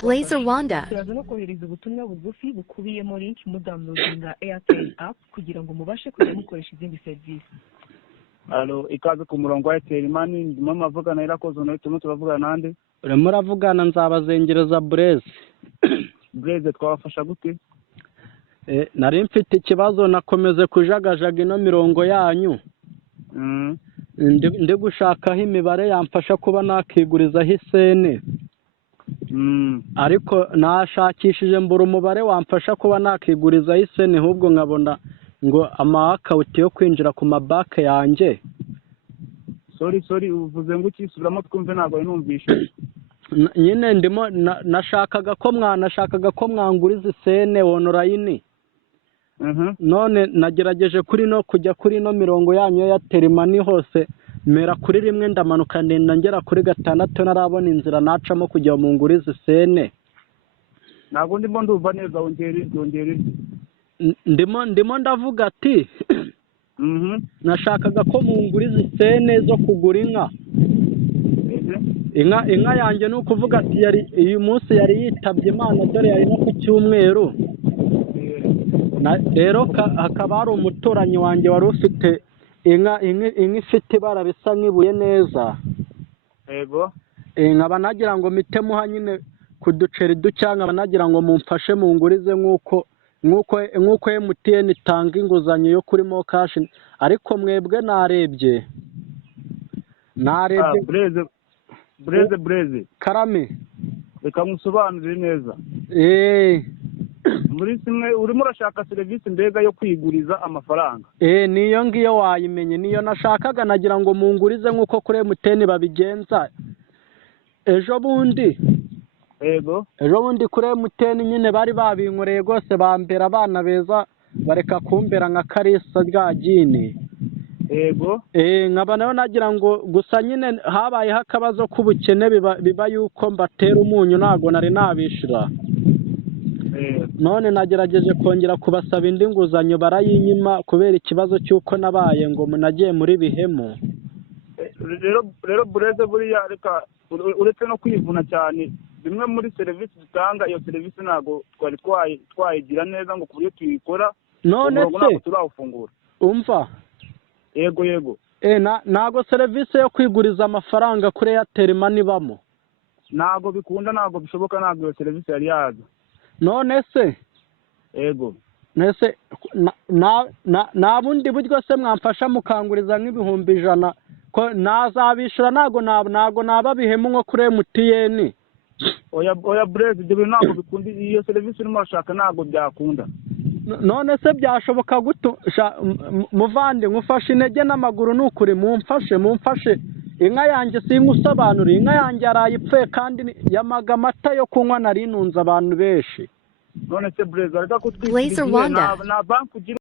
Blazer Wanda. turaza no kohereza ubutumwa bugufi bukubiyemo link mudownloadinga Airtel app kugira ngo mubashe kujya mukoresha izindi serivisi. Alo, ikaze ku murongo wa Airtel Money, ndimo mavugana irakoze no turimo turavugana nande? urimo uravugana nzabazengereza Blaze. Blaze twabafasha gute? Nari mfite ikibazo nakomeze kujagajaga ino mirongo yanyu. Ndi gushakaho imibare yamfasha kuba nakigurizaho isene. Ariko nashakishije mbura umubare wamfasha kuba nakigurizaho isene, ahubwo nkabona ngo amakawuti yo kwinjira ku mabake yanjye. Sorry uvuze ngo ukisubiramo twumve ntabwo numvishe. Nyine ndimo nashakaga ko mwanguriza isene online. None nagerageje kujya kuri no mirongo yanyu ya terimani hose mera kuri rimwe ndamanuka ndenda ngera kuri 6 narabona inzira nacamo kujya mu nguriza isene. Ntabwo ndimo ndumva neza wongere. Ndimo ndavuga ati nashakaga ko mu nguriza isene zo kugura inka yanjye ni ukuvuga ati uyu munsi yari yitabye Imana dore yari no ku cyumweru. Rero hakaba hari umuturanyi wanjye wari ufite inka ifite ibara risa nk'ibuye neza. Yego. Nkaba nagira ngo mitemuha nyine ku duceri ducyanga, nagira ngo mumfashe mu ngurize nk'uko MTN itanga inguzanyo yo kuri mo cash, ariko mwebwe narebye Blaze karame reka musobanurire neza. Muri simwe urimo urashaka serivisi mbega yo kwiguriza amafaranga. Niyo ngiyo wayimenye, niyo nashakaga nagira ngo mungurize nk'uko kuri MTN babigenza. Ejo bundi kuri MTN nyine bari babinkoreye rwose, bambera abana beza bareka kumbera nka Karisa rya Gini. Nkaba nayo nagira ngo gusa nyine habayeho akabazo k'ubukene biba yuko mbatera umunyu ntago nari nabishura. None nagerageje kongera kubasaba indi nguzanyo barayinyima kubera ikibazo cy'uko nabaye ngo munagiye muri bihemu. Rero Blaze buriya reka uretse no kwivuna cyane, bimwe muri serivisi dutanga iyo serivisi ntago twari twayigira neza ngo kuburyo tuyikora. None se turawufungura umva. Yego. Ntago serivisi yo kwiguriza amafaranga kuri Airtel Money bamo. Ntago bikunda, ntago bishoboka, ntago iyo serivisi yari yaza. None se nese na bundi buryo se mwamfasha mukanguriza nk'ibihumbi 100 ko nazabishura ntago nababihemu nko kuri MTN. Oya Blaze ibyo ntago bikunda, iyo serivisi urimo urashaka ntago byakunda. None se byashoboka guto muvande nkufashe intege n'amaguru n'ukuri mumfashe inka yanjye singusobanura, inka yanjye yarayipfuye kandi yamaga amata yo kunywa narinunze abantu benshi. None se Blaze ariko kutwikira na bank